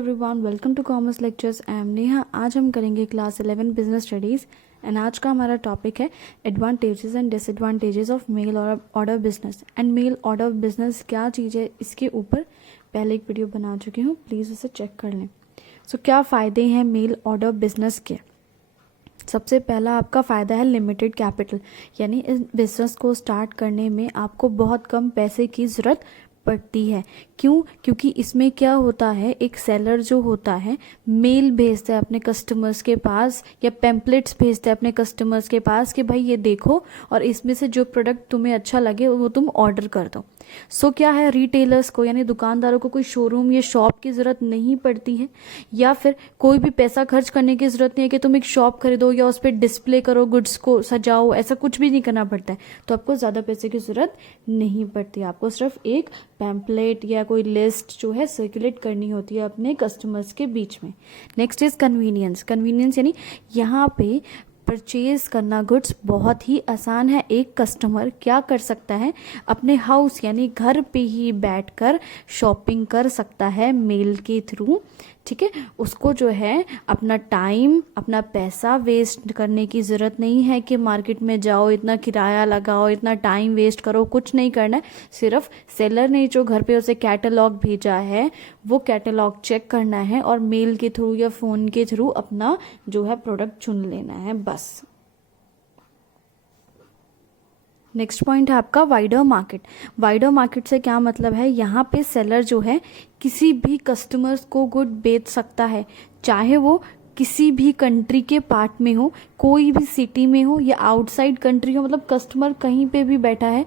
Everyone, welcome to commerce lectures. I am Neha. आज हम करेंगे क्लास 11 बिजनेस स्टडीज़ एंड आज का हमारा टॉपिक है advantages and disadvantages of mail order business. And mail order business क्या चीज़ है, इसके ऊपर पहले एक वीडियो बना चुकी हूँ, प्लीज़ उसे चेक कर लें। सो क्या फ़ायदे हैं मेल ऑर्डर बिजनेस के? सबसे पहला आपका फ़ायदा है लिमिटेड कैपिटल, यानी इस बिज़नेस को स्टार्ट करने में आपको बहुत कम पैसे की ज़रूरत पड़ती है। क्यों? क्योंकि इसमें क्या होता है, एक सेलर जो होता है मेल भेजता है अपने कस्टमर्स के पास या पैम्पलेट्स भेजता है अपने कस्टमर्स के पास कि भाई ये देखो और इसमें से जो प्रोडक्ट तुम्हें अच्छा लगे वो तुम ऑर्डर कर दो। सो क्या है, रिटेलर्स को यानी दुकानदारों को कोई शोरूम या शॉप की ज़रूरत नहीं पड़ती है, या फिर कोई भी पैसा खर्च करने की ज़रूरत नहीं है कि तुम एक शॉप खरीदो या उस पर डिस्प्ले करो, गुड्स को सजाओ, ऐसा कुछ भी नहीं करना पड़ता है। तो आपको ज़्यादा पैसे की ज़रूरत नहीं पड़ती, आपको सिर्फ एक पैम्पलेट या कोई लिस्ट जो है सर्कुलेट करनी होती है अपने कस्टमर्स के बीच में। Next is convenience. कन्वीनियंस यानी यहाँ पे परचेज करना गुड्स बहुत ही आसान है। एक कस्टमर क्या कर सकता है, अपने हाउस यानी घर पे ही बैठकर शॉपिंग कर सकता है मेल के थ्रू। ठीक है, उसको जो है अपना टाइम अपना पैसा वेस्ट करने की ज़रूरत नहीं है कि मार्केट में जाओ, इतना किराया लगाओ, इतना टाइम वेस्ट करो, कुछ नहीं करना है। सिर्फ सेलर ने जो घर पे उसे कैटलॉग भेजा है वो कैटलॉग चेक करना है और मेल के थ्रू या फ़ोन के थ्रू अपना जो है प्रोडक्ट चुन लेना है, बस। नेक्स्ट पॉइंट है आपका वाइडर मार्केट। वाइडर मार्केट से क्या मतलब है, यहाँ पे सेलर जो है किसी भी कस्टमर्स को गुड बेच सकता है, चाहे वो किसी भी कंट्री के पार्ट में हो, कोई भी सिटी में हो या आउटसाइड कंट्री हो, मतलब कस्टमर कहीं पे भी बैठा है,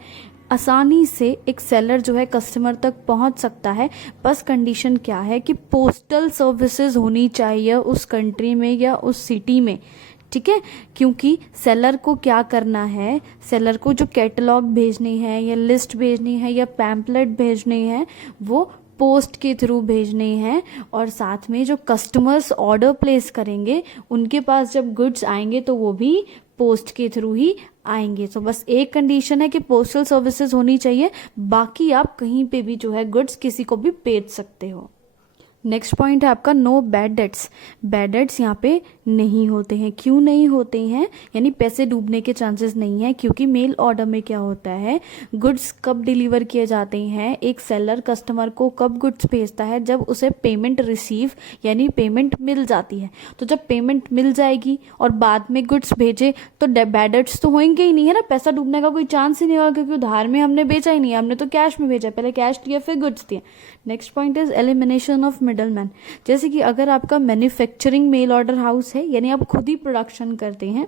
आसानी से एक सेलर जो है कस्टमर तक पहुंच सकता है। बस कंडीशन क्या है कि पोस्टल सर्विसेज होनी चाहिए उस कंट्री में या उस सिटी में। ठीक है, क्योंकि सेलर को क्या करना है, सेलर को जो कैटलॉग भेजनी है या लिस्ट भेजनी है या पैम्पलेट भेजनी है वो पोस्ट के थ्रू भेजनी है, और साथ में जो कस्टमर्स ऑर्डर प्लेस करेंगे उनके पास जब गुड्स आएंगे तो वो भी पोस्ट के थ्रू ही आएंगे। तो बस एक कंडीशन है कि पोस्टल सर्विसेज होनी चाहिए, बाकी आप कहीं पे भी जो है गुड्स किसी को भी बेच सकते हो। नेक्स्ट पॉइंट है आपका no bad debts. Bad debts यहाँ पे नहीं होते हैं। क्यों नहीं होते हैं, यानी पैसे डूबने के चांसेस नहीं है, क्योंकि मेल ऑर्डर में क्या होता है, गुड्स कब डिलीवर किए जाते हैं, एक सेलर कस्टमर को कब गुड्स भेजता है, जब उसे पेमेंट रिसीव यानी पेमेंट मिल जाती है। तो जब पेमेंट मिल जाएगी और बाद में गुड्स भेजे तो बैड डेट्स तो होंगे ही नहीं, है ना, पैसा डूबने का कोई चांस ही नहीं होगा, क्योंकि उधार में हमने बेचा ही नहीं है, हमने तो कैश में भेजा, पहले कैश दिया फिर गुड्स दिए। Next point is elimination of middleman. जैसे कि अगर आपका मैन्युफैक्चरिंग मेल ऑर्डर हाउस है, यानी आप खुद ही प्रोडक्शन करते हैं,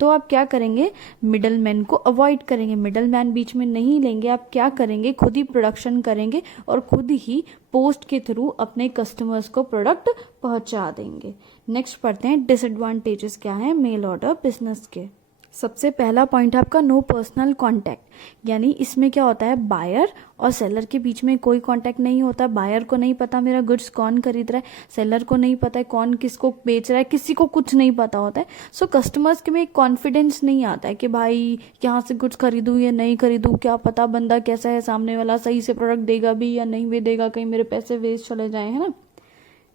तो आप क्या करेंगे, मिडलमैन को अवॉइड करेंगे, मिडलमैन बीच में नहीं लेंगे। आप क्या करेंगे, खुद ही प्रोडक्शन करेंगे और खुद ही पोस्ट के थ्रू अपने कस्टमर्स को प्रोडक्ट पहुंचा देंगे। नेक्स्ट पढ़ते हैं डिसएडवांटेजेस क्या है मेल ऑर्डर बिजनेस के। सबसे पहला पॉइंट है आपका नो पर्सनल कांटेक्ट, यानी इसमें क्या होता है, बायर और सेलर के बीच में कोई कांटेक्ट नहीं होता। बायर को नहीं पता मेरा गुड्स कौन खरीद रहा है, सेलर को नहीं पता है कौन किसको बेच रहा है, किसी को कुछ नहीं पता होता है। सो कस्टमर्स के में एक कॉन्फिडेंस नहीं आता है कि भाई यहाँ से गुड्स खरीदूँ या नहीं खरीदूँ, क्या पता बंदा कैसा है, सामने वाला सही से प्रोडक्ट देगा भी या नहीं भी देगा, कहीं मेरे पैसे वेस्ट चले जाए, है ना।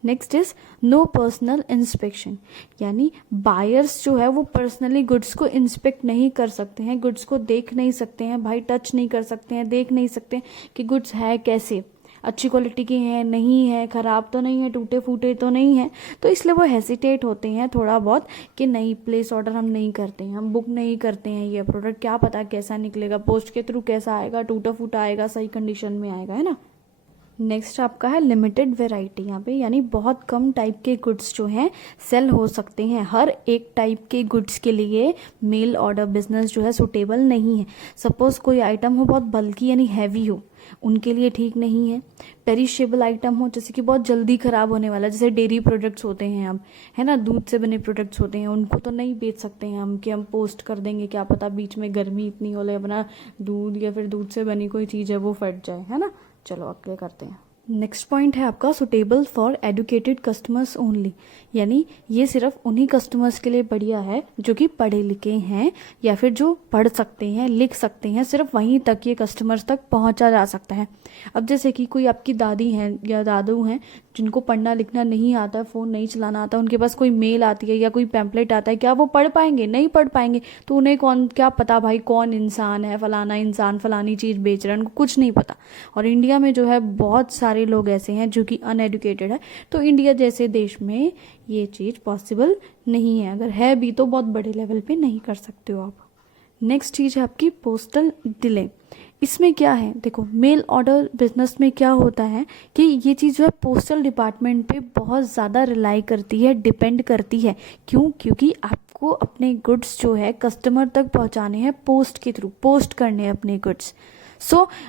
Next is no personal inspection, यानी बायर्स जो है वो पर्सनली गुड्स को इंस्पेक्ट नहीं कर सकते हैं, गुड्स को देख नहीं सकते हैं, भाई टच नहीं कर सकते हैं, देख नहीं सकते कि गुड्स है कैसे, अच्छी क्वालिटी की है नहीं है, ख़राब तो नहीं है, टूटे फूटे तो नहीं है। तो इसलिए वो हेसिटेट होते हैं थोड़ा बहुत कि नहीं, प्लेस ऑर्डर हम नहीं करते हैं, हम बुक नहीं करते हैं ये प्रोडक्ट, क्या पता कैसा निकलेगा, पोस्ट के थ्रू कैसा आएगा, टूटा फूटा आएगा, सही कंडीशन में आएगा, है ना। नेक्स्ट आपका है लिमिटेड वेराइटी यहाँ पे, यानी बहुत कम टाइप के गुड्स जो हैं सेल हो सकते हैं। हर एक टाइप के गुड्स के लिए मेल ऑर्डर बिजनेस जो है सुटेबल नहीं है। सपोज कोई आइटम हो बहुत बल्कि यानी हैवी हो, उनके लिए ठीक नहीं है। पेरिशेबल आइटम हो, जैसे कि बहुत जल्दी ख़राब होने वाला, जैसे डेयरी प्रोडक्ट्स होते हैं अब, है ना, दूध से बने प्रोडक्ट्स होते हैं, उनको तो नहीं बेच सकते हैं हम कि हम पोस्ट कर देंगे, क्या पता बीच में गर्मी इतनी हो ले अपना दूध या फिर दूध से बनी कोई चीज़ है वो फट जाए, है ना। चलो अगले करते हैं। नेक्स्ट पॉइंट है आपका suitable for educated customers only, यानी ये सिर्फ उन्हीं कस्टमर्स के लिए बढ़िया है जो कि पढ़े लिखे हैं या फिर जो पढ़ सकते हैं लिख सकते हैं, सिर्फ वहीं तक ये कस्टमर्स तक पहुंचा जा सकता है। अब जैसे कि कोई आपकी दादी हैं या दादू हैं जिनको पढ़ना लिखना नहीं आता, फ़ोन नहीं चलाना आता, उनके पास कोई मेल आती है या कोई पैम्पलेट आता है, क्या वो पढ़ पाएंगे? नहीं पढ़ पाएंगे। तो उन्हें कौन क्या पता भाई कौन इंसान है, फलाना इंसान फलानी चीज़ बेच रहा है, उनको कुछ नहीं पता। और इंडिया में जो है बहुत सारे लोग ऐसे हैं जो कि अनएडुकेटेड है। तो इंडिया जैसे देश में ये चीज़ पॉसिबल नहीं है, अगर है भी तो बहुत बड़े लेवल पे नहीं कर सकते हो आप। नेक्स्ट चीज़ है आपकी पोस्टल डिले। इसमें क्या है, देखो मेल ऑर्डर बिजनेस में क्या होता है कि ये चीज़ जो है पोस्टल डिपार्टमेंट पे बहुत ज़्यादा रिलाई करती है, डिपेंड करती है। क्यों? क्योंकि आपको अपने गुड्स जो है कस्टमर तक पहुंचाने हैं पोस्ट के थ्रू, पोस्ट करने हैं अपने गुड्स।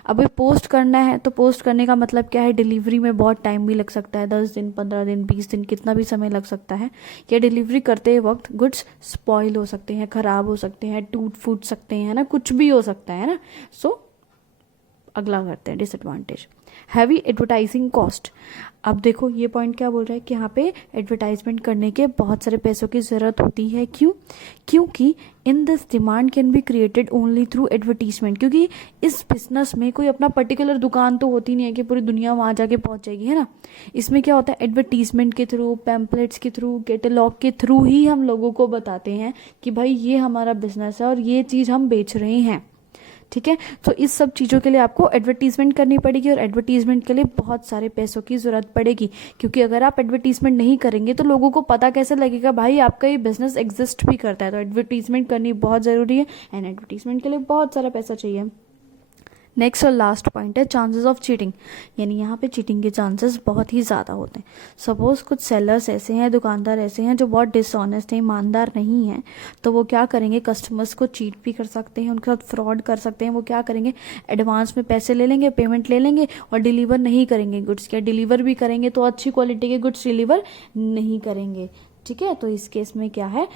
अभी पोस्ट करना है तो पोस्ट करने का मतलब क्या है, डिलीवरी में बहुत टाइम भी लग सकता है, 10 दिन 15 दिन 20 दिन कितना भी समय लग सकता है। या डिलीवरी करते वक्त गुड्स स्पॉइल हो सकते हैं, ख़राब हो सकते हैं, टूट फूट सकते हैं ना, कुछ भी हो सकता है ना। अगला करते हैं डिसएडवांटेज, हैवी एडवर्टाइजिंग कॉस्ट। अब देखो ये पॉइंट क्या बोल रहा है कि यहाँ पे एडवर्टाइजमेंट करने के बहुत सारे पैसों की ज़रूरत होती है। क्यों? क्योंकि in this demand can be created only through advertisement. क्योंकि इस बिजनेस में कोई अपना पर्टिकुलर दुकान तो होती नहीं है कि पूरी दुनिया वहाँ जाके पहुँच जाएगी, है ना। इसमें क्या होता है, एडवर्टीजमेंट के थ्रू, पैम्पलेट्स के थ्रू, कैटलॉग के थ्रू ही हम लोगों को बताते हैं कि भाई ये हमारा बिजनेस है और ये चीज़ हम बेच रहे हैं। ठीक है, तो इस सब चीज़ों के लिए आपको एडवर्टीजमेंट करनी पड़ेगी और एडवर्टीजमेंट के लिए बहुत सारे पैसों की ज़रूरत पड़ेगी। क्योंकि अगर आप एडवर्टीजमेंट नहीं करेंगे तो लोगों को पता कैसे लगेगा भाई आपका ये बिजनेस एग्जिस्ट भी करता है। तो एडवर्टीजमेंट करनी बहुत ज़रूरी है एंड एडवर्टीजमेंट के लिए बहुत सारा पैसा चाहिए। नेक्स्ट और लास्ट पॉइंट है चांसेस ऑफ चीटिंग, यानी यहाँ पे चीटिंग के चांसेस बहुत ही ज़्यादा होते हैं। सपोज कुछ सेलर्स ऐसे हैं, दुकानदार ऐसे हैं जो बहुत डिसऑनेस्ट हैं, ईमानदार नहीं हैं, तो वो क्या करेंगे, कस्टमर्स को चीट भी कर सकते हैं, उनके साथ फ्रॉड कर सकते हैं। वो क्या करेंगे, एडवांस में पैसे ले लेंगे, पेमेंट ले लेंगे और डिलीवर नहीं करेंगे गुड्स। क्या डिलीवर भी करेंगे तो अच्छी क्वालिटी के गुड्स डिलीवर नहीं करेंगे। ठीक है, तो इस केस में क्या है,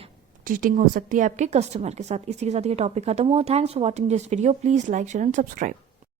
चीटिंग हो सकती है आपके कस्टमर के साथ। इसी के साथ ये टॉपिक खत्म हुआ। Thanks for watching this video, please like share and subscribe.